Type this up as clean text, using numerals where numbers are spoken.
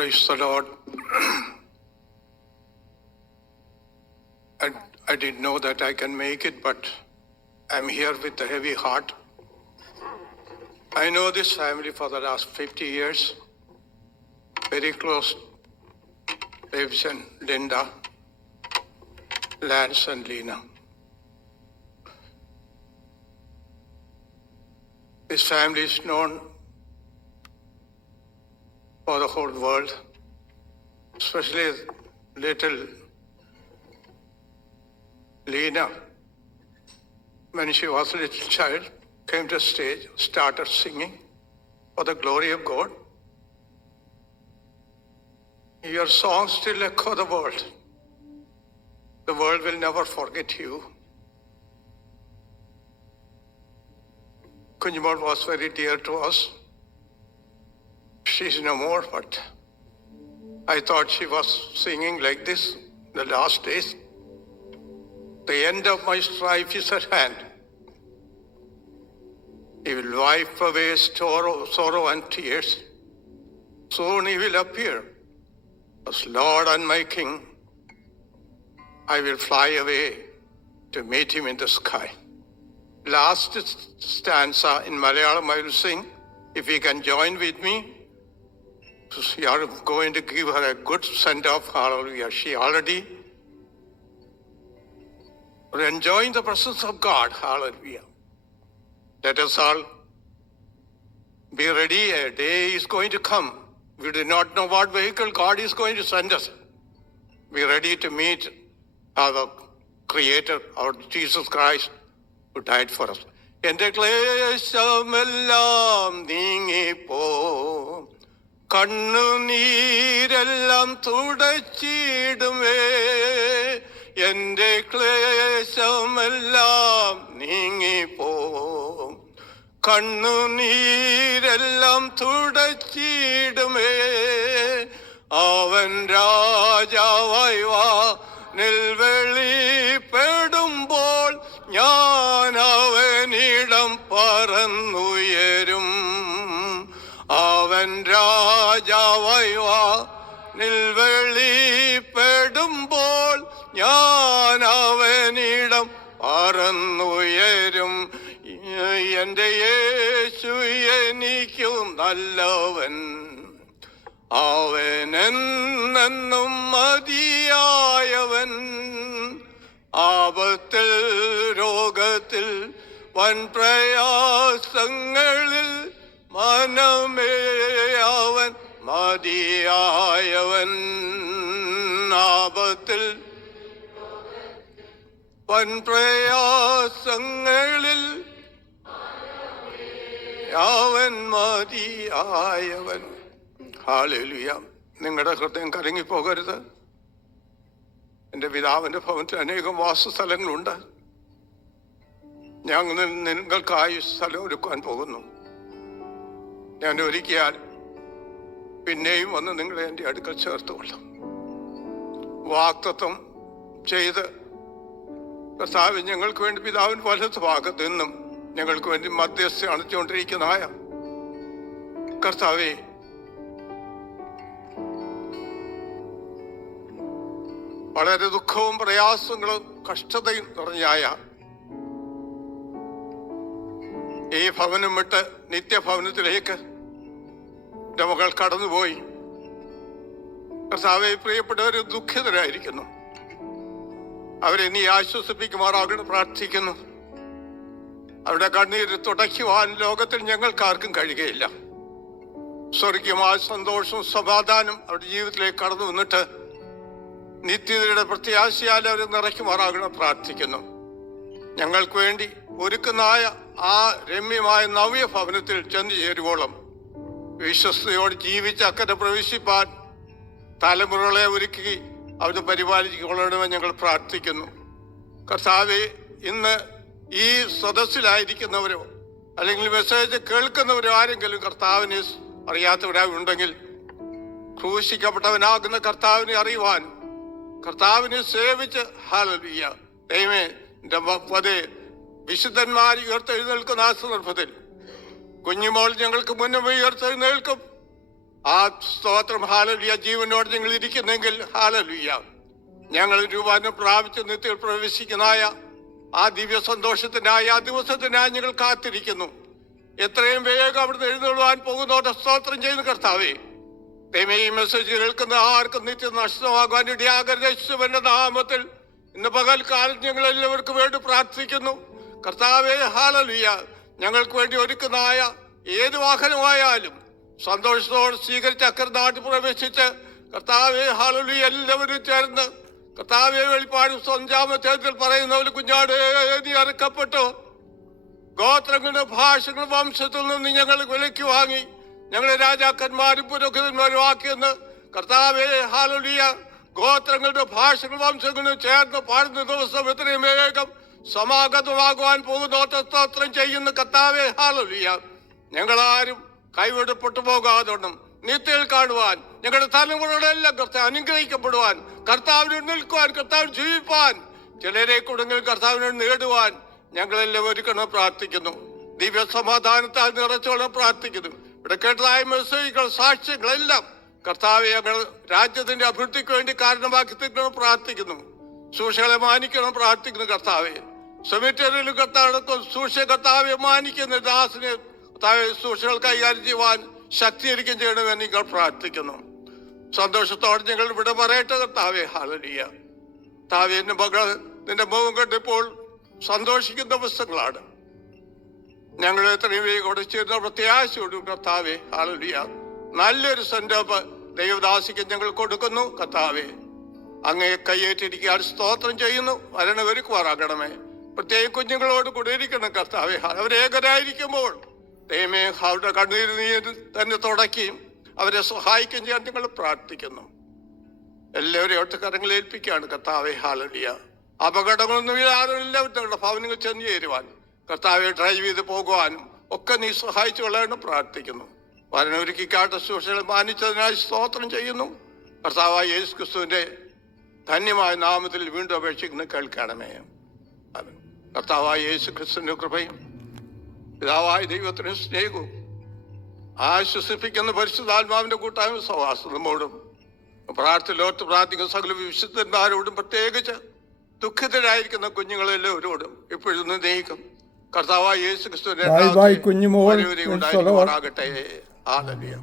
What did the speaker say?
Praise the Lord. I didn't know that I can make it, but I'm here with a heavy heart. I know this family for the last 50 years, very close. Babes and Linda, Lance and Lena. This family is known for the whole world, especially little Lena, when she was a little child, came to the stage, started singing for the glory of God. Your songs still echo the world. The world will never forget you. Kunjimol was very dear to us. She's no more, but I thought she was singing like this the last days. The end of my strife is at hand. He will wipe away sorrow and tears. Soon he will appear as Lord and my King. I will fly away to meet him in the sky. Last stanza in Malayalam I will sing. If you can join with me, you are going to give her a good send-off. Hallelujah. She already enjoying the presence of God. Hallelujah. Let us all be ready. A day is going to come. We do not know what vehicle God is going to send us. Be ready to meet our Creator, our Jesus Christ, who died for us. എന്റെ ക്ലേശമെല്ലാം നീങ്ങിപ്പോ കണ്ണുനീരെല്ലാം തുടച്ചിടുമേ എന്റെ ക്ലേശമെല്ലാം നീങ്ങിപ്പോ കണ്ണുനീരെല്ലാം തുടച്ചിടുമേ അവൻ രാജാവായി വാനിൽ വെളിപ്പെടുമ്പോൾ ഞാൻ അവനിടം പറന്നുയരും അവൻ രാജാവായി വാനിൽ വെളിപ്പെടുമ്പോൾ ഞാൻ അവനിടം പറന്നുയരും എന്റെ യേശു എനിക്കു നല്ലവൻ അവനെന്നും മതിയായവൻ ആപത്തിൽ രോഗത്തിൽ വൻ പ്രയാസങ്ങളിൽ മനമേ അവൻ മതിയായവൻ ആപത്തിൽ വൻ പ്രയാസങ്ങളിൽ അവൻ മതിയായവൻ. ഹല്ലേലൂയ. നിങ്ങളുടെ ഹൃദയം കലങ്ങിപ്പോകരുത്. എൻ്റെ പിതാവിൻ്റെ ഭവനത്തിൽ അനേകം വാസസ്ഥലങ്ങളുണ്ട്. ഞാൻ നിങ്ങൾക്കായി സ്ഥലം ഒരുക്കാൻ പോകുന്നു. ഞാൻ ഒരുക്കിയാൽ പിന്നെയും വന്ന് നിങ്ങളെ എൻ്റെ അടുക്കൽ ചേർത്തുകൊള്ളാം. വാഗ്ദത്തം ചെയ്ത് കർത്താവ് ഞങ്ങൾക്ക് വേണ്ടി പിതാവിൻ്റെ വലത്ത് ഭാഗത്ത് നിന്നും ഞങ്ങൾക്ക് വേണ്ടി മധ്യസ്ഥ അണച്ചുകൊണ്ടിരിക്കുന്നതായ കർത്താവേ, വളരെ ദുഃഖവും പ്രയാസങ്ങളും കഷ്ടതയും നിറഞ്ഞായ ഈ ഭവനം വിട്ട് നിത്യഭവനത്തിലേക്ക് എൻ്റെ മകൾ കടന്നുപോയി. കർത്താവേ, പ്രിയപ്പെട്ടവർ ദുഃഖിതരായിരിക്കുന്നു. അവരെ നീ ആശ്വസിപ്പിക്കുമാറാകണം പ്രാർത്ഥിക്കുന്നു. അവരുടെ കണ്ണീര് തുടയ്ക്കുവാൻ ലോകത്തിൽ ഞങ്ങൾക്കാർക്കും കഴിയുകയില്ല. സ്വർഗീയമായ സന്തോഷവും സമാധാനം അവരുടെ ജീവിതത്തിലേക്ക് കടന്നു വന്നിട്ട് നിത്യതയുടെ പ്രത്യാശയാൽ അവരെ നിറയ്ക്കുമാറാകണം പ്രാർത്ഥിക്കുന്നു. ഞങ്ങൾക്ക് വേണ്ടി ഒരുക്കുന്നതായ ആ രമ്യമായ നവ്യ ഭവനത്തിൽ ചെന്നു ചേരുവോളം വിശ്വസ്തയോട് ജീവിച്ച് അക്കരെ പ്രവേശിപ്പാൻ തലമുറകളെ ഒരുക്കി അവര് പരിപാലിച്ചുകൊള്ളണമെന്ന് ഞങ്ങൾ പ്രാർത്ഥിക്കുന്നു. കർത്താവെ, ഇന്ന് ഈ സദസ്സിലായിരിക്കുന്നവരോ അല്ലെങ്കിൽ മെസ്സേജ് കേൾക്കുന്നവരോ ആരെങ്കിലും കർത്താവിനെ അറിയാത്തവരാവുണ്ടെങ്കിൽ ക്രൂശിക്കപ്പെട്ടവനാകുന്ന കർത്താവിനെ അറിയുവാൻ, കർത്താവിനെ സേവിച്ച് ഹല്ലേലൂയ ദൈവമേ പതേ വിശുദ്ധന്മാർ ഉയർത്തെഴുന്നേൽക്കുന്ന ആ സന്ദർഭത്തിൽ കുഞ്ഞുമോൾ ഞങ്ങൾക്ക് മുന്നേ ഉയർത്തെഴുന്നേൽക്കും. ആ സ്തോത്രം ഹാലലുയ ജീവനോട് നിങ്ങൾ ഇരിക്കുന്നെങ്കിൽ ഹാലലുയ ഞങ്ങൾ രൂപാന്തരം പ്രാപിച്ച് നിത്യത്തിൽ പ്രവേശിക്കുന്നതായ ആ ദിവ്യ സന്തോഷത്തിനായി ആ ദിവസത്തിനായി ഞങ്ങൾ കാത്തിരിക്കുന്നു. എത്രയും വേഗം അവിടുന്ന് എഴുന്നള്ളുവാൻ പോകുന്നവരുടെ സ്തോത്രം ചെയ്യുന്ന കർത്താവേ, ദൈവമേ ഈ മെസ്സേജ് കേൾക്കുന്ന ആർക്കും നിത്യം നഷ്ടമാകാൻ ഇടയാകരുത്. യേശുവിന്റെ നാമത്തിൽ ഇന്ന് പകൽക്കാലം ഞങ്ങൾ എല്ലാവർക്കും വേണ്ടി പ്രാർത്ഥിക്കുന്നു. കർത്താവേ ഹാലലുയ ഞങ്ങൾക്ക് വേണ്ടി ഒരുക്കുന്നതായ ഏത് വാഹനമായാലും സന്തോഷത്തോടെ സ്വീകരിച്ച് അക്കരെ നാട്ടിൽ പ്രവേശിച്ച് കർത്താവേ ഹാലലുയ എല്ലാവരും ചേർന്ന് കർത്താവെ വെളിപ്പാട് 5-ാമത്തെ പറയുന്നവർ കുഞ്ഞാട് നീ അറുക്കപ്പെട്ടു ഗോത്രങ്ങളുടെ ഭാഷകളും വംശത്തിൽ നിന്ന് ഞങ്ങൾ വിലയ്ക്ക് വാങ്ങി ഞങ്ങളെ രാജാക്കന്മാരും പുരോഹിതന്മാരും ആക്കിയെന്ന് കർത്താവെ ഹാലലുയ ഗോത്രങ്ങളുടെ ഭാഷകളും വംശങ്ങളും ചേർന്ന് പാടുന്ന ദിവസം എത്രയും വേഗം സമാഗതമാകുവാൻ പോകുന്ന സ്തോത്രം ചെയ്യുന്ന കർത്താവെ ഹാലലുയ ഞങ്ങളാരും കൈവിടപ്പെട്ടു പോകാതൊന്നും നിത്യയിൽ കാണുവാൻ ഞങ്ങളുടെ തലമുറകളെല്ലാം കർത്താവ് അനുഗ്രഹിക്കപ്പെടുവാൻ കർത്താവിനെ നിൽക്കുവാൻ കർത്താവിന് ജീവിപ്പാൻ ചിലരെ കുടുങ്ങിൽ കർത്താവിനെ നേടുവാൻ ഞങ്ങളെല്ലാം ഒരുക്കണം പ്രാർത്ഥിക്കുന്നു. ദിവ്യ സമാധാനത്താൽ നിറച്ചോളം പ്രാർത്ഥിക്കുന്നു. ഇവിടെ കേട്ടതായ മെസ്സേജുകൾ സാക്ഷ്യങ്ങളെല്ലാം കർത്താവെ ഞങ്ങൾ രാജ്യത്തിന്റെ അഭിവൃദ്ധിക്ക് വേണ്ടി കാരണമാക്കി തീർക്കണം പ്രാർത്ഥിക്കുന്നു. സൂക്ഷികളെ മാനിക്കണം പ്രാർത്ഥിക്കുന്നു. കർത്താവെ സെമിറ്ററിയിലും കർത്താവ് സൂക്ഷിച്ച കർത്താവെ മാനിക്കുന്ന ദാസിനെ കർത്താവെ സൂക്ഷികൾ കൈകാര്യം ചെയ്യുവാൻ ശക്തീകരിക്കുകയും ചെയ്യണമെന്ന് നിങ്ങൾ പ്രാർത്ഥിക്കുന്നു. സന്തോഷത്തോടെ ഞങ്ങൾ ഇവിടെ പറയട്ടെ കർത്താവേ ഹാലലുയ. കർത്താവേ എന്റെ മകൾ നിന്റെ മുഖം കണ്ടിപ്പോൾ സന്തോഷിക്കുന്ന ദിവസങ്ങളാണ്. ഞങ്ങൾ എത്രയും വേഗം ചേർന്ന പ്രത്യാശയോട് കർത്താവേ ഹാലലുയ നല്ലൊരു സെന്റപ്പ് ദൈവദാസിക്ക് ഞങ്ങൾ കൊടുക്കുന്നു. കർത്താവേ അങ്ങയെ കയ്യേറ്റിരിക്കാൻ സ്തോത്രം ചെയ്യുന്നു. വരണവരുക്കുമാറാകണമേ. പ്രത്യേക കുഞ്ഞുങ്ങളോട് കൂടെ ഇരിക്കണം കർത്താവേ. അവരേകരായിരിക്കുമ്പോൾ ദൈവമേ അവരുടെ കണ്ണീര് നീ തന്നെ തുടക്കുകയും അവരെ സഹായിക്കുകയും ചെയ്യാൻ നിങ്ങൾ പ്രാർത്ഥിക്കുന്നു. എല്ലാവരെയും ഒറ്റക്കരങ്ങൾ ഏൽപ്പിക്കുകയാണ് കർത്താവെ ഹാലലുയ. അപകടങ്ങളൊന്നും ഇല്ലാതില്ല നിങ്ങളുടെ ഭവനങ്ങൾ ചെന്ന് ചേരുവാൻ കർത്താവെ ഡ്രൈവ് ചെയ്ത് പോകുവാനും ഒക്കെ നീ സഹായിച്ചു കൊള്ളാനും പ്രാർത്ഥിക്കുന്നു. വരനൊരുക്കിക്കാട്ട് ശുശ്രൂഷകൾ മാനിച്ചതിനായി സ്തോത്രം ചെയ്യുന്നു. കർത്താവായ യേശു ക്രിസ്തുവിന്റെ ധന്യമായ നാമത്തിൽ വീണ്ടും അപേക്ഷിക്കുന്നു കേൾക്കണമേ. കർത്താവായ യേശു ക്രിസ്തുവിന്റെ കൃപയും പിതാവായ ദൈവത്തിന് സ്നേഹവും ആശ്വസിപ്പിക്കുന്ന പരിശുദ്ധാത്മാവിന്റെ കൂട്ടായ്മ സഹവാസം നമ്മോടും പ്രാർത്ഥനയോർത്ത് പ്രാർത്ഥിക്കുന്ന സകല വിശുദ്ധന്മാരോടും പ്രത്യേകിച്ച് ദുഃഖിതരായിരിക്കുന്ന കുഞ്ഞുങ്ങളെല്ലാവരോടും ഇപ്പോഴും നീക്കും. കർത്താവായ യേശു ക്രിസ്തുവിന്റെ ഉണ്ടാകട്ടെ. ഹല്ലേലൂയ.